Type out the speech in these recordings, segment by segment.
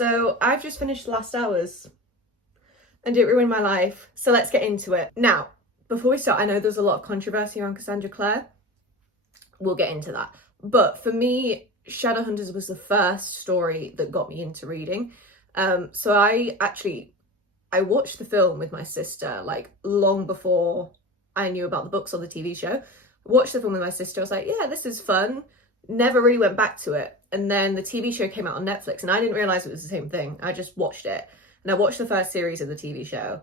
So I've just finished The Last Hours and it ruined my life. So let's get into it. Now, before we start, I know there's a lot of controversy around Cassandra Clare. We'll get into that. But for me, Shadowhunters was the first story that got me into reading. So I watched the film with my sister like long before I knew about the books or the TV show. Watched the film with my sister. I was like, yeah, this is fun. Never really went back to it. And then the TV show came out on Netflix and I didn't realize it was the same thing. I just watched it. And I watched the first series of the TV show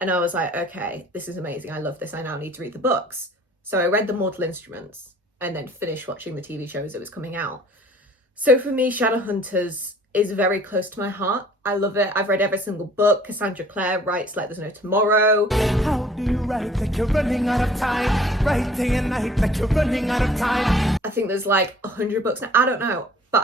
and I was like, okay, this is amazing. I love this. I now need to read the books. So I read The Mortal Instruments and then finished watching the TV show as it was coming out. So for me, Shadowhunters is very close to my heart. I love it. I've read every single book. Cassandra Clare writes like there's no tomorrow. How do you write like you're running out of time? Write day and night like you're running out of time. I think there's like 100 books now. I don't know, but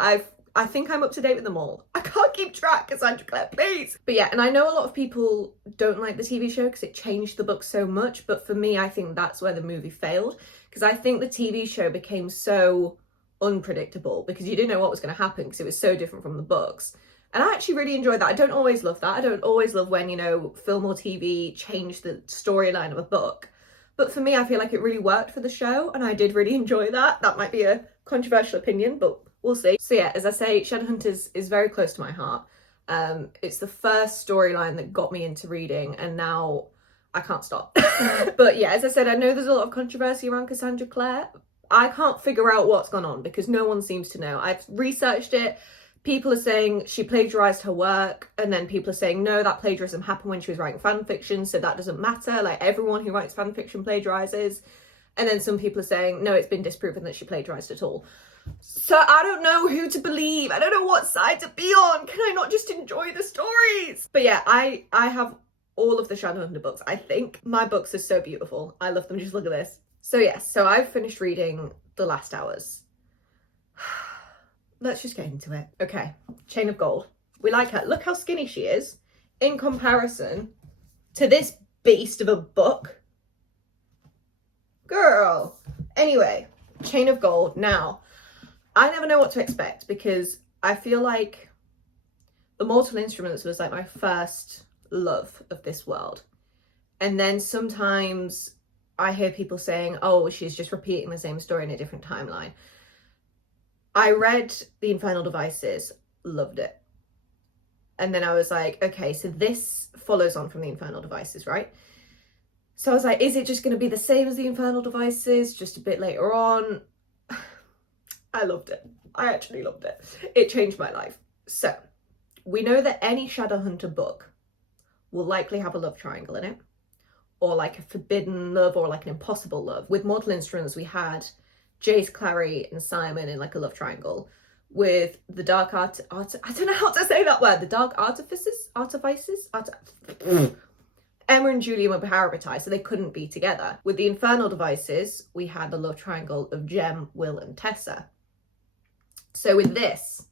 I think I'm up to date with them all. I can't keep track, Cassandra Clare, please. But yeah, and I know a lot of people don't like the TV show because it changed the book so much. But for me, I think that's where the movie failed, because I think the TV show became so unpredictable because you didn't know what was going to happen because it was so different from the books. And I actually really enjoyed that. I don't always love that. I don't always love when, you know, film or TV change the storyline of a book. But for me, I feel like it really worked for the show and I did really enjoy that. That might be a controversial opinion, but we'll see. So yeah, as I say, Shadowhunters is very close to my heart. It's the first storyline that got me into reading and now I can't stop. But yeah, as I said, I know there's a lot of controversy around Cassandra Clare. I can't figure out what's gone on because no one seems to know. I've researched it. People are saying she plagiarized her work, and then people are saying no, that plagiarism happened when she was writing fan fiction, so that doesn't matter. Like, everyone who writes fan fiction plagiarizes. And then some people are saying no, it's been disproven that she plagiarized at all. So I don't know who to believe. I don't know what side to be on. Can I not just enjoy the stories? But yeah, I have all of the Shadowhunter books. I think my books are so beautiful. I love them. Just look at this. So yeah, so I've finished reading The Last Hours. Let's just get into it. Okay, Chain of Gold. We like her. Look how skinny she is in comparison to this beast of a book. Girl. Anyway, Chain of Gold. Now, I never know what to expect because I feel like The Mortal Instruments was like my first love of this world. And then sometimes I hear people saying, oh, she's just repeating the same story in a different timeline. I read The Infernal Devices, loved it. And then I was like, okay, so this follows on from The Infernal Devices, right? So I was like, is it just going to be the same as The Infernal Devices, just a bit later on? I loved it. I actually loved it. It changed my life. So we know that any Shadowhunter book will likely have a love triangle in it, or like a forbidden love, or like an impossible love. With Mortal Instruments, we had Jace, Clary, and Simon in like a love triangle. With the Dark I don't know how to say that word. The Dark Artifices? Emma and Julian were parabatai, so they couldn't be together. With the Infernal Devices, we had the love triangle of Jem, Will, and Tessa. So with this,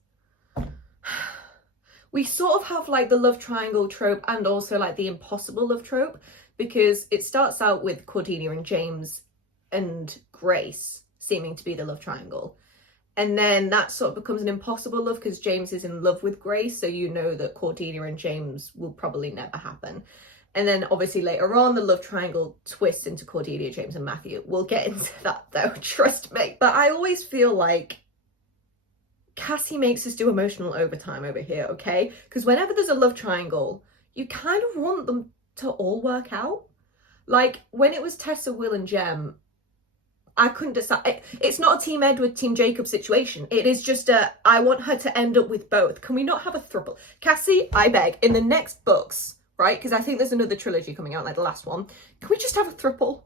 we sort of have like the love triangle trope and also like the impossible love trope, because it starts out with Cordelia and James and Grace seeming to be the love triangle. And then that sort of becomes an impossible love because James is in love with Grace, so you know that Cordelia and James will probably never happen. And then obviously later on, the love triangle twists into Cordelia, James, and Matthew. We'll get into that though, trust me. But I always feel like Cassie makes us do emotional overtime over here, okay? Because whenever there's a love triangle, you kind of want them to all work out. Like when it was Tessa, Will, and Jem, I couldn't decide. It's not a Team Edward, Team Jacob situation. It is just I want her to end up with both. Can we not have a throuple? Cassie, I beg, in the next books, right? Because I think there's another trilogy coming out, like the last one. Can we just have a throuple?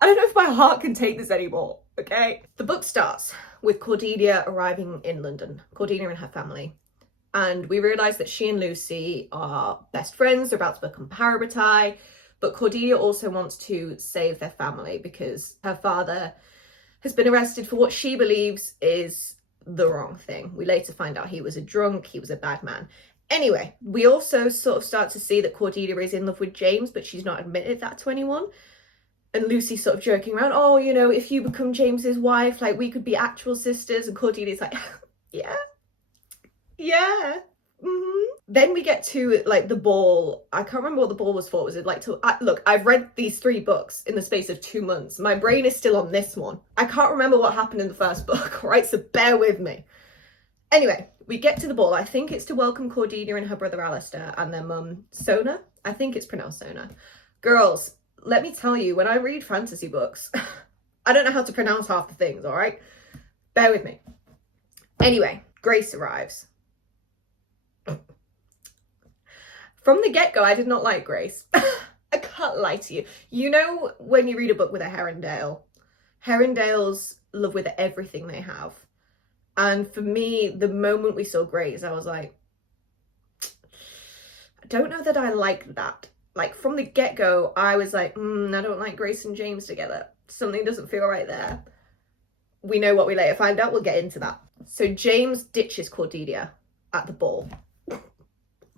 I don't know if my heart can take this anymore, okay? The book starts with Cordelia arriving in London. Cordelia and her family. And we realise that she and Lucy are best friends. They're about to become parabatai. But Cordelia also wants to save their family because her father has been arrested for what she believes is the wrong thing. We later find out he was a drunk, he was a bad man. Anyway, we also sort of start to see that Cordelia is in love with James, but she's not admitted that to anyone. And Lucy's sort of joking around, oh, you know, if you become James's wife, like we could be actual sisters. And Cordelia's like, yeah. Then we get to like the ball. I can't remember what the ball was for. Was it like to look? I've read these 3 books in the space of 2 months. My brain is still on this one. I can't remember what happened in the first book, right? So bear with me. Anyway, we get to the ball. I think it's to welcome Cordelia and her brother Alistair and their mum Sona. I think it's pronounced Sona. Girls, let me tell you, when I read fantasy books, I don't know how to pronounce half the things. All right, bear with me. Anyway, Grace arrives. From the get-go, I did not like Grace. I can't lie to you. You know when you read a book with a Herondale, Herondales love with everything they have. And for me, the moment we saw Grace, I was like, I don't know that I like that. Like from the get-go, I was like, I don't like Grace and James together. Something doesn't feel right there. We know what we later find out. We'll get into that. So James ditches Cordelia at the ball.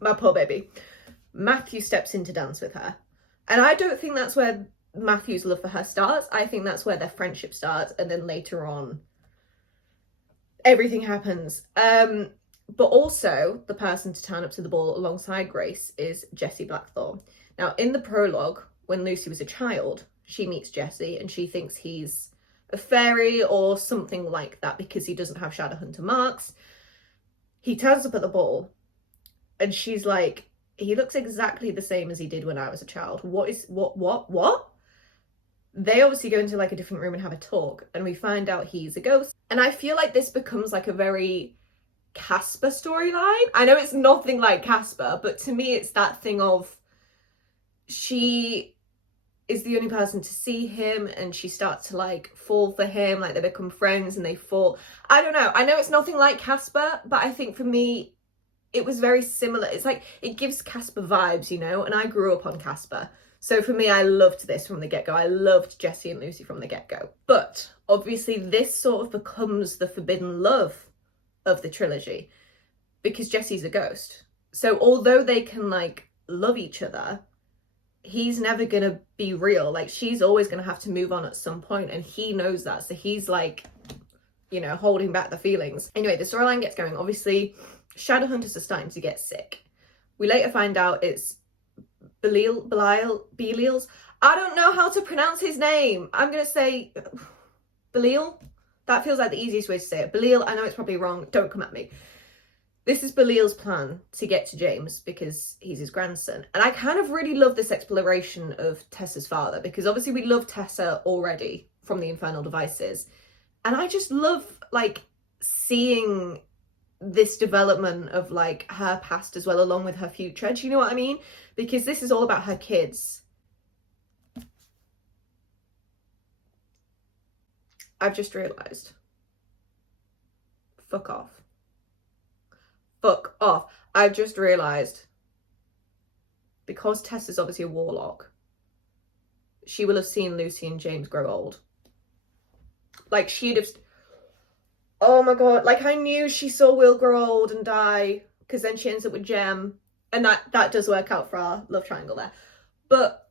My poor baby. Matthew steps in to dance with her. And I don't think that's where Matthew's love for her starts. I think that's where their friendship starts. And then later on, everything happens. But also, the person to turn up to the ball alongside Grace is Jessie Blackthorne. Now, in the prologue, when Lucy was a child, she meets Jessie and she thinks he's a fairy or something like that because he doesn't have Shadowhunter marks. He turns up at the ball and she's like, he looks exactly the same as he did when I was a child. What? They obviously go into like a different room and have a talk and we find out he's a ghost. And I feel like this becomes like a very Casper storyline. I know it's nothing like Casper, but to me it's that thing of she is the only person to see him and she starts to like fall for him, like they become friends and they fall. I don't know. I know it's nothing like Casper, but I think for me, it was very similar. It's like, it gives Casper vibes, you know, and I grew up on Casper. So for me, I loved this from the get-go. I loved Jessie and Lucy from the get-go. But obviously this sort of becomes the forbidden love of the trilogy because Jessie's a ghost. So although they can like love each other, he's never gonna be real. Like she's always gonna have to move on at some point and he knows that. So he's like, you know, holding back the feelings. Anyway, the storyline gets going. Obviously, Shadowhunters are starting to get sick. We later find out it's Belial's. I don't know how to pronounce his name. I'm going to say Belial. That feels like the easiest way to say it. Belial, I know it's probably wrong. Don't come at me. This is Belial's plan to get to James because he's his grandson. And I kind of really love this exploration of Tessa's father because obviously we love Tessa already from the Infernal Devices. And I just love like seeing this development of like her past as well along with her future. Do you know what I mean? Because this is all about her kids. I've just realised. Fuck off. Fuck off. I've just realised because Tessa's obviously a warlock, she will have seen Lucy and James grow old. Like she'd have... Oh my god, like I knew she saw Will grow old and die because then she ends up with Jem and that does work out for our love triangle there. But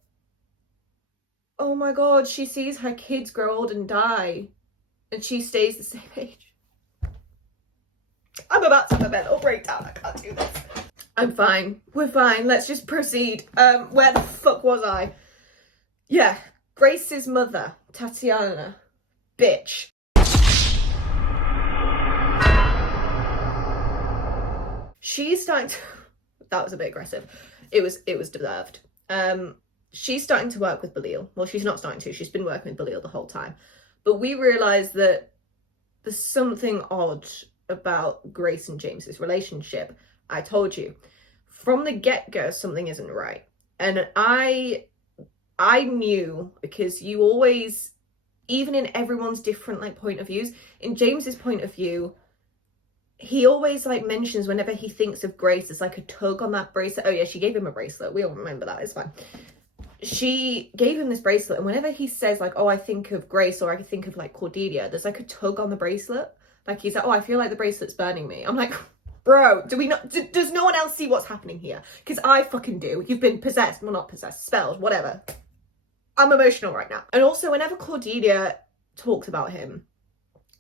oh my god, she sees her kids grow old and die and she stays the same age. I'm about to have a mental breakdown. I can't do this. I'm fine. We're fine. Let's just proceed. Where the fuck was I? Yeah, Grace's mother, Tatiana, bitch. She's starting to... That was a bit aggressive. It was deserved. She's starting to work with Belial. Well, she's not starting to. She's been working with Belial the whole time. But we realise that there's something odd about Grace and James's relationship. I told you. From the get-go, something isn't right. And I knew, because you always, even in everyone's different like point of views, in James's point of view, he always like mentions whenever he thinks of Grace, there's like a tug on that bracelet. Oh yeah, she gave him a bracelet. We all remember that. It's fine. She gave him this bracelet, and whenever he says like, oh, I think of Grace or I think of like Cordelia, there's like a tug on the bracelet. Like he's like, oh, I feel like the bracelet's burning me. I'm like, bro, do we not? Does no one else see what's happening here? Because I fucking do. You've been possessed. Well, not possessed, spelled, whatever. I'm emotional right now. And also, whenever Cordelia talks about him,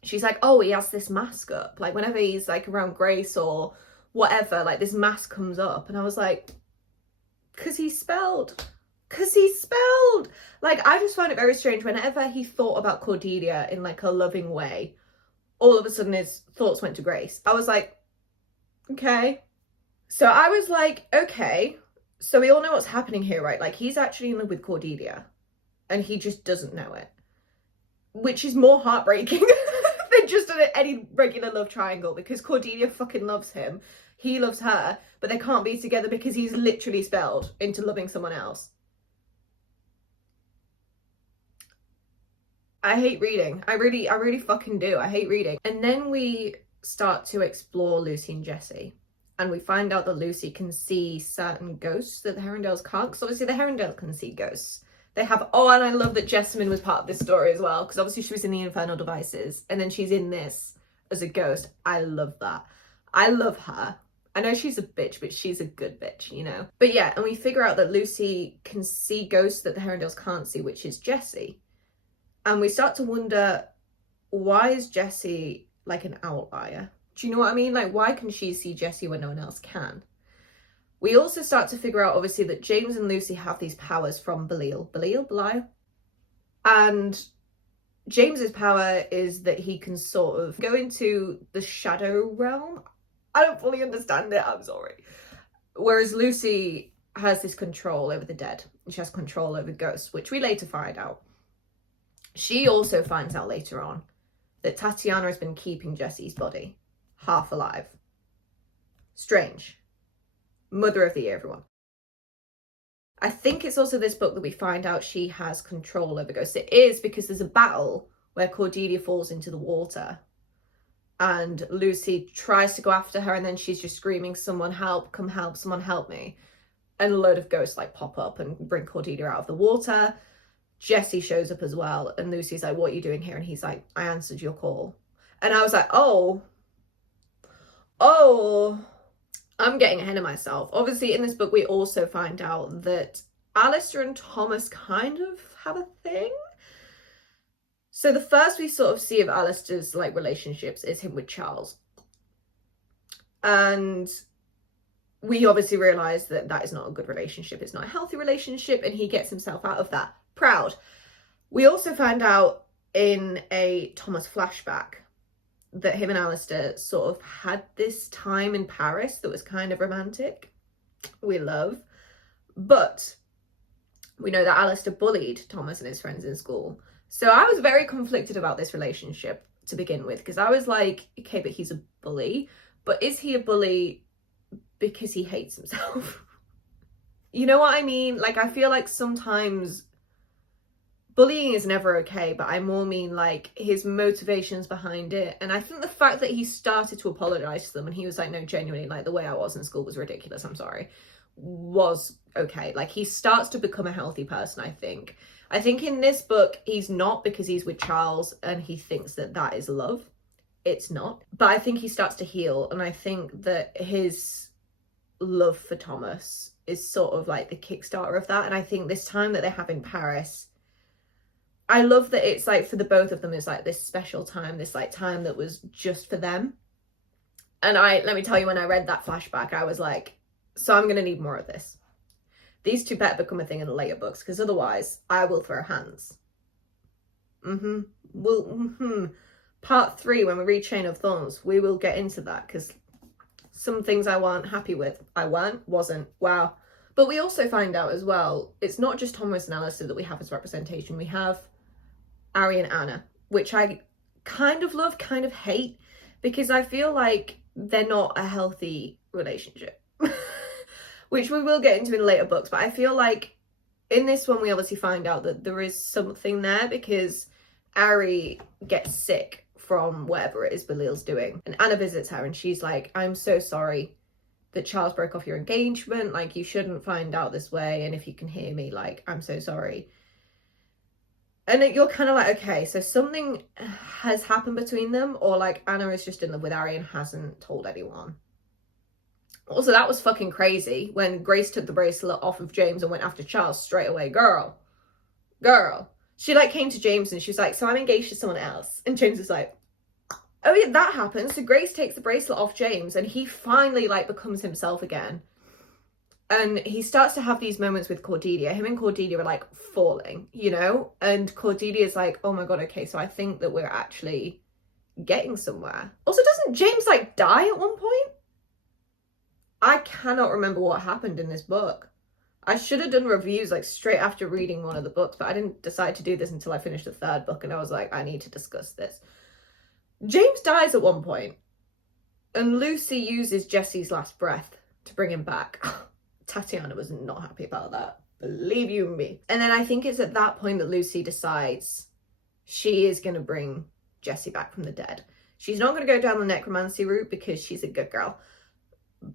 she's like, oh, he has this mask up. Like whenever he's like around Grace or whatever, like this mask comes up, and I was like, because he's spelled. Because he's spelled. Like, I just found it very strange. Whenever he thought about Cordelia in like a loving way, all of a sudden his thoughts went to Grace. I was like, okay. So I was like, okay, so we all know what's happening here, right? Like, he's actually in love with Cordelia and he just doesn't know it, which is more heartbreaking than just any regular love triangle, because Cordelia fucking loves him, he loves her, but they can't be together because he's literally spelled into loving someone else. I hate reading. I really fucking do. I hate reading. And then we start to explore Lucy and Jessie. And we find out that Lucy can see certain ghosts that the Herondales can't. Because obviously the Herondales can see ghosts. They have... Oh, and I love that Jessamine was part of this story as well. Because obviously she was in the Infernal Devices. And then she's in this as a ghost. I love that. I love her. I know she's a bitch, but she's a good bitch, you know? But yeah, and we figure out that Lucy can see ghosts that the Herondales can't see, which is Jessie. And we start to wonder, why is Jessie like an outlier? Do you know what I mean? Like, why can she see Jessie when no one else can? We also start to figure out, obviously, that James and Lucy have these powers from Belial. Belial? And James's power is that he can sort of go into the shadow realm. I don't fully understand it, I'm sorry. Whereas Lucy has this control over the dead. She has control over ghosts, which we later find out. She also finds out later on that Tatiana has been keeping Jessie's body half alive. Strange. Mother of the year, everyone. I think it's also this book that we find out she has control over ghosts. It is because there's a battle where Cordelia falls into the water and Lucy tries to go after her, and then she's just screaming, someone help, come help, someone help me. And a load of ghosts like pop up and bring Cordelia out of the water. Jessie shows up as well, and Lucy's like, what are you doing here? And he's like, I answered your call. And I was like, oh, I'm getting ahead of myself. Obviously, in this book, we also find out that Alistair and Thomas kind of have a thing. So the first we sort of see of Alistair's like relationships is him with Charles. And we obviously realise that that is not a good relationship. It's not a healthy relationship, and he gets himself out of that. Proud. We also find out in a Thomas flashback that him and Alistair sort of had this time in Paris that was kind of romantic. We love. But we know that Alistair bullied Thomas and his friends in school. So I was very conflicted about this relationship to begin with, because I was like, okay, but he's a bully. But is he a bully because he hates himself? You know what I mean? Like, I feel like sometimes bullying is never okay, but I more mean like his motivations behind it. And I think the fact that he started to apologize to them and he was like, no, genuinely, like the way I was in school was ridiculous, I'm sorry, was okay. Like, he starts to become a healthy person, I think. I think in this book, he's not, because he's with Charles and he thinks that that is love. It's not. But I think he starts to heal, and I think that his love for Thomas is sort of like the Kickstarter of that. And I think this time that they have in Paris, I love that it's like for the both of them, it's like this special time, this like time that was just for them. And let me tell you, when I read that flashback, I was like, so I'm going to need more of this. These two better become a thing in the later books, because otherwise I will throw hands. Part 3, when we read Chain of Thorns, we will get into that, because some things I weren't happy with. Wasn't. Wow. But we also find out as well, it's not just Thomas and Alistair that we have as representation. We have Ari and Anna, which I kind of love, kind of hate, because I feel like they're not a healthy relationship. Which we will get into in later books, but I feel like in this one we obviously find out that there is something there, because Ari gets sick from whatever it is Belial's doing, and Anna visits her and she's like, I'm so sorry that Charles broke off your engagement, like you shouldn't find out this way, and if you can hear me, like, I'm so sorry. And you're kind of like, okay, so something has happened between them, or like Anna is just in love with Ari and hasn't told anyone. Also, that was fucking crazy when Grace took the bracelet off of James and went after Charles straight away. Girl. She like came to James and she's like, so I'm engaged to someone else. And James is like, Oh yeah, that happens. So Grace takes the bracelet off James and he finally like becomes himself again. And he starts to have these moments with Cordelia. Him and Cordelia are like falling, you know? And Cordelia's like, oh my God, okay, so I think that we're actually getting somewhere. Also, doesn't James like die at one point? I cannot remember what happened in this book. I should have done reviews like straight after reading one of the books, but I didn't decide to do this until I finished the third book and I was like, I need to discuss this. James dies at one point and Lucy uses Jesse's last breath to bring him back. Tatiana was not happy about that. Believe you me. And then I think it's at that point that Lucy decides she is going to bring Jesse back from the dead. She's not going to go down the necromancy route because she's a good girl.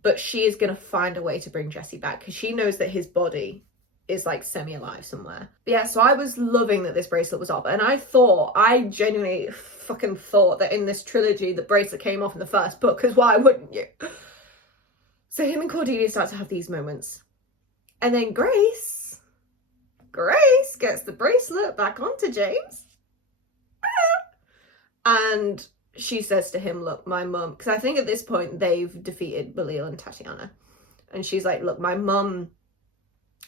But she is going to find a way to bring Jesse back because she knows that his body is like semi-alive somewhere. But yeah, so I was loving that this bracelet was off. And I genuinely fucking thought that in this trilogy, the bracelet came off in the first book, because why wouldn't you? So him and Cordelia start to have these moments. And then Grace gets the bracelet back onto James. And she says to him, look, my mum, because I think at this point they've defeated Belial and Tatiana. And she's like, look, my mum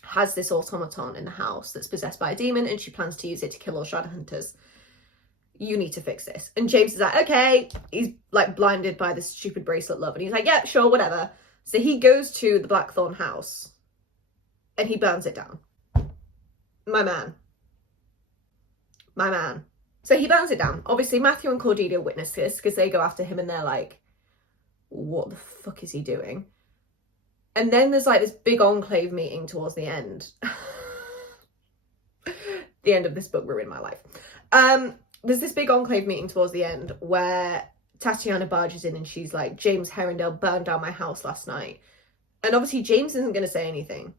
has this automaton in the house that's possessed by a demon and she plans to use it to kill all Shadowhunters. You need to fix this. And James is like, okay. He's like blinded by this stupid bracelet love. And he's like, yeah, sure, whatever. So he goes to the Blackthorn house and he burns it down. My man. So he burns it down. Obviously, Matthew and Cordelia witness this because they go after him and they're like, what the fuck is he doing? And then there's like this big enclave meeting towards the end. The end of this book ruined my life. There's this big enclave meeting towards the end where Tatiana barges in and she's like, James Herondale burned down my house last night. And obviously James isn't going to say anything.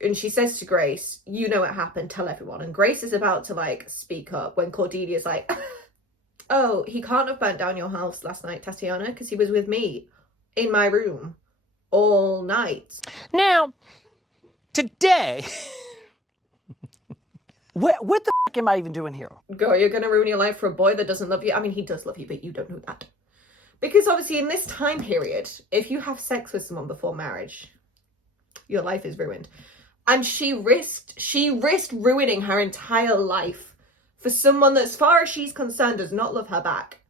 And she says to Grace, you know what happened, tell everyone. And Grace is about to like speak up when Cordelia's like, oh, he can't have burnt down your house last night, Tatiana, because he was with me in my room all night. Now, today, what the f*** am I even doing here? Girl, you're going to ruin your life for a boy that doesn't love you. I mean, he does love you, but you don't know that. Because obviously in this time period, if you have sex with someone before marriage, your life is ruined. And she risked ruining her entire life for someone that, as far as she's concerned, does not love her back.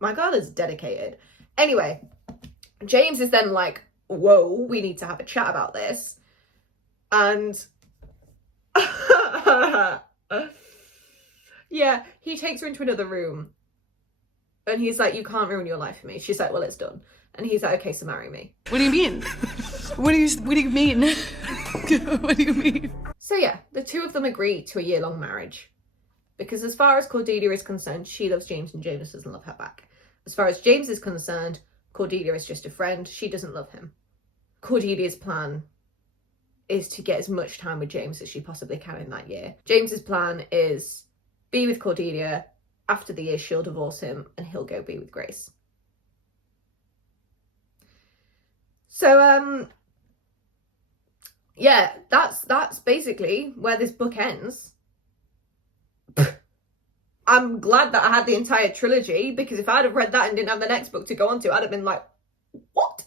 My girl is dedicated. Anyway, James is then like, whoa, we need to have a chat about this. And yeah, he takes her into another room. And he's like, you can't ruin your life for me. She's like, well, it's done. And he's like, okay, so marry me. What do you mean? What do you mean? What do you mean? So yeah, the two of them agree to a year-long marriage. Because as far as Cordelia is concerned, she loves James and James doesn't love her back. As far as James is concerned, Cordelia is just a friend. She doesn't love him. Cordelia's plan is to get as much time with James as she possibly can in that year. James's plan is be with Cordelia. After the year, she'll divorce him and he'll go be with Grace. So, yeah, that's basically where this book ends. I'm glad that I had the entire trilogy, because if I'd have read that and didn't have the next book to go on to, I'd have been like, what?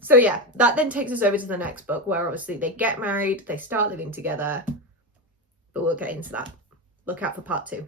So yeah, that then takes us over to the next book, where obviously they get married, they start living together, but we'll get into that. Look out for part 2.